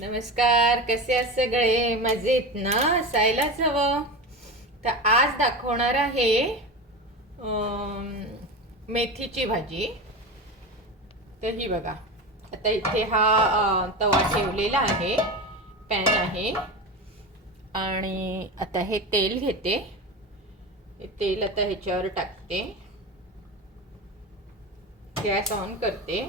नमस्कार, कसे आहात सगळे? मजेत ना? असायलाच हवं. तर आज दाखवणार आहे मेथीची भाजी. तर ही बघा, आता इथे हा तवा ठेवलेला आहे, पॅन आहे. आणि आता हे तेल घेते. हे तेल आता ह्याच्यावर टाकते. गॅस ऑन करते.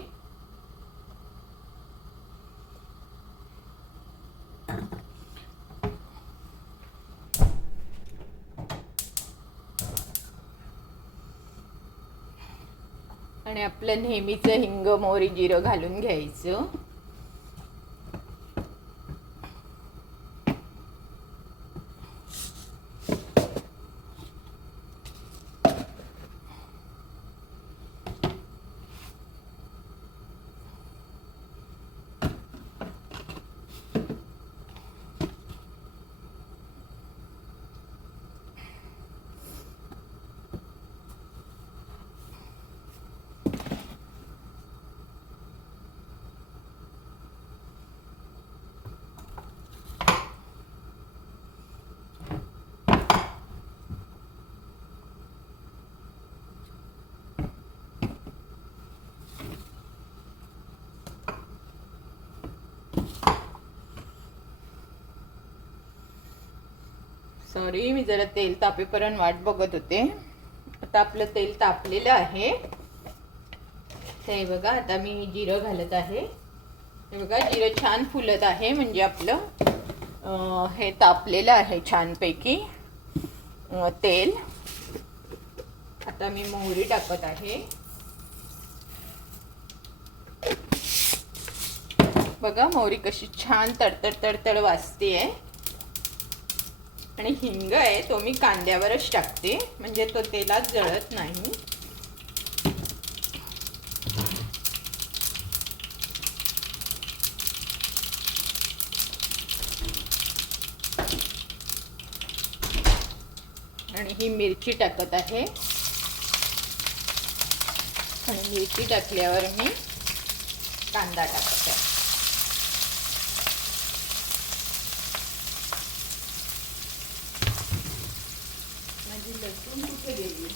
आणि आपलं नेहमीचं हिंग, मोहरी, जिरं घालून घ्यायचं. सॉरी, मी जरा तेल तापेपर्यंत वाट बघत होते. आता आपलं तेल तापलेलं आहे. ते बघा, आता मी जिरं घालत आहे. हे बघा, जिरं छान फुलत आहे, म्हणजे आपलं हे तापलेलं आहे छानपैकी तेल. आता मी मोहरी टाकत आहे. बघा, मोहरी कशी छान तडतड तडतड वाजते आहे. आणि हिंग आहे तो मी कांद्यावरच टाकते, म्हणजे तो तेलात जळत नाही. आणि ही मिरची टाकत आहे. आणि मिरची टाकल्यावर मी कांदा टाकत आहे. माझी लसूण कुठे गेली?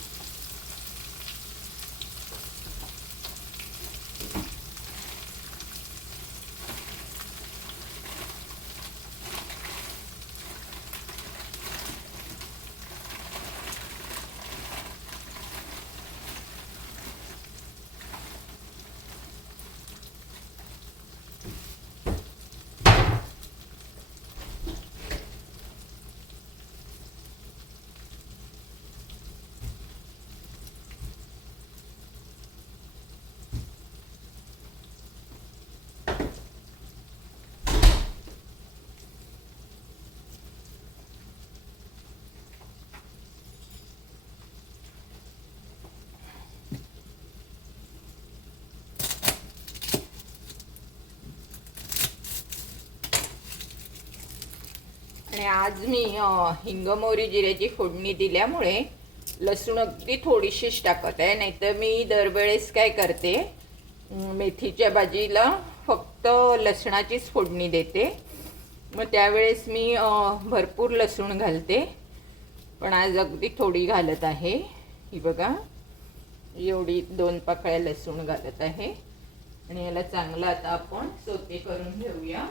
आणि आज मी हिंग, मोहरी, जिऱ्याची फोडणी दिल्यामुळे लसूण अगदी थोडीशीच टाकत आहे. नाहीतर मी दरवेळेस काय करते, मेथीच्या भाजीला फक्त लसणाचीच फोडणी देते. मग त्यावेळेस मी भरपूर लसूण घालते, पण आज अगदी थोडी घालत आहे. ही बघा, एवढी 2 पाकळ्या लसूण घालत आहे. आणि याला चांगलं आता आपण सोते करून घेऊया.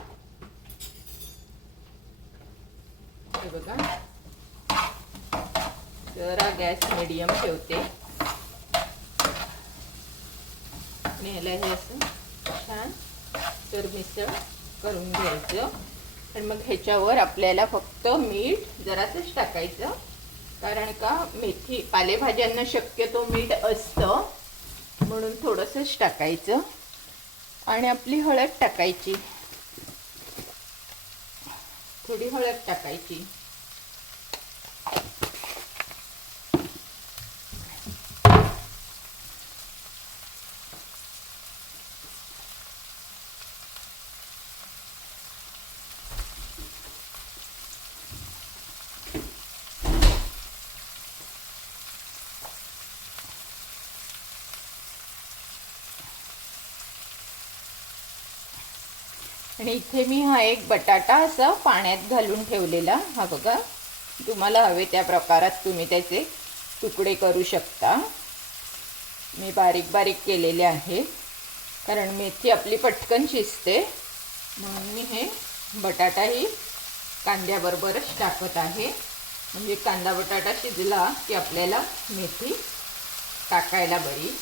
हे बघा, जरा गॅस मिडियम ठेवते. आणि ह्याला हे असं छान सरमिसळ करून घ्यायचं. आणि मग ह्याच्यावर आपल्याला फक्त मीठ जरासंच टाकायचं, कारण का मेथी पालेभाज्यांना शक्यतो मीठ असतं, म्हणून थोडंसंच टाकायचं. आणि आपली हळद टाकायची, थोडी हळद टाकायची. आणि इथे मी हा एक बटाटा असा पाण्यात घालून ठेवलेला, हा बघा. तुम्हाला हवे त्या प्रकारात तुम्ही त्याचे तुकडे करू शकता. मी बारीक बारीक केलेले आहे कारण मेथी आपली पटकन शिजते, म्हणून मी हे बटाटाही कांद्याबरोबरच टाकत आहे. म्हणजे कांदा बटाटा शिजला की आपल्याला मेथी टाकायला बरी.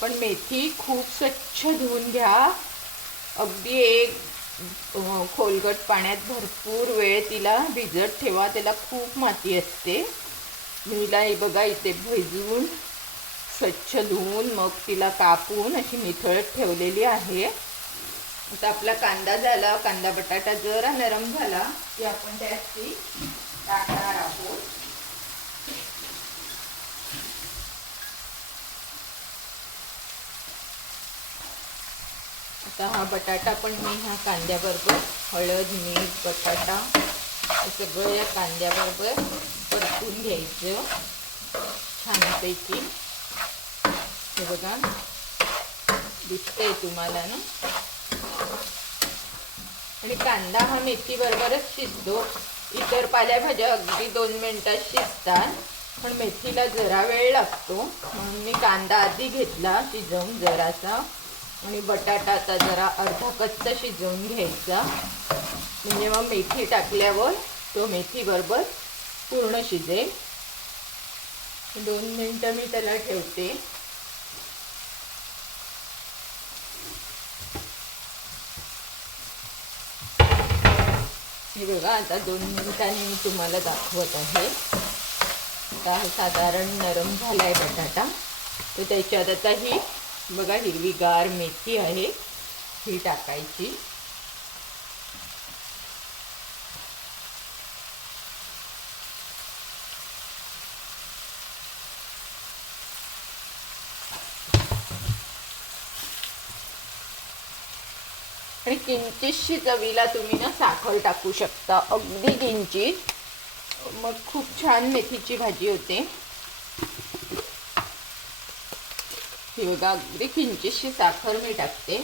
पण मेथी खूप स्वच्छ धुवून घ्या. अगदी एक खोलगट पाण्यात भरपूर वेळ तिला भिजत ठेवा, त्याला खूप माती असते. मीला हे बघा इथे भिजवून स्वच्छ धुवून मग तिला कापून अशी निथळत ठेवलेली आहे. आता आपला कांदा झाला, कांदा बटाटा जरा नरम झाला की आपण त्यात ती टाकणार आहोत. आता हा बटाटा पण मी ह्या कांद्याबरोबर हळद मीठ बटाटा हे सगळं या कांद्याबरोबर परतून घ्यायचं छानपैकी. हे बघा दिसतंय तुम्हाला ना. आणि कांदा हा मेथी बरोबरच शिजतो. इतर पालेभाज्या अगदी 2 मिनिटात शिजतात, पण मेथीला जरा वेळ लागतो. म्हणून मी कांदा आधी घेतला शिजवून जरासा, आणि बटाटा आता जरा अर्धा कच्चा शिजवून घ्यायचा. म्हणजे मग मेथी टाकल्यावर तो मेथी बरोबर पूर्ण शिजेल. 2 मिनिटं मी त्याला ठेवते. हे बघा आता 2 मिनिटांनी मी तुम्हाला दाखवत आहे. आता साधारण नरम झाला आहे बटाटा. तर त्याच्यात आता ही बघा हिरवीगार मेथी आहे, ही टाकायची. आणि किंचितशी चवीला तुम्ही ना साखर टाकू शकता, अगदी किंचित. मग खूप छान मेथीची भाजी होते. ही बघा अगदी किंचितशी साखर मी टाकते,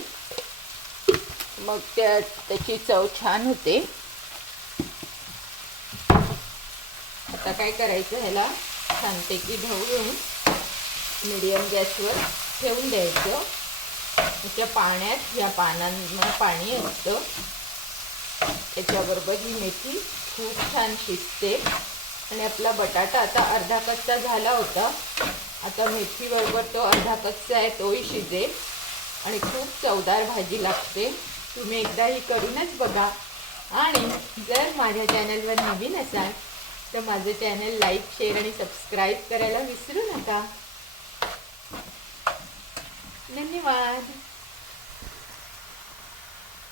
मग त्याची चव छान होते. आता काय करायचं, ह्याला छानपैकी ढवळून मीडियम गॅसवर ठेवून द्यायचं. त्याच्या पाण्यात या पानांमध्ये पाणी असतं, त्याच्याबरोबर ही मेथी खूप छान शिजते. आणि आपला बटाटा आता अर्धा कच्चा झाला होता, आता मेथीबरोबर तो अर्धा कच्चा आहे तोही शिजेल आणि खूप चवदार भाजी लागते. तुम्ही एकदा ही करूनच बघा. आणि जर माझ्या चॅनलवर नवीन असाल तर माझं चॅनल लाईक शेअर आणि सबस्क्राईब करायला विसरू नका. धन्यवाद.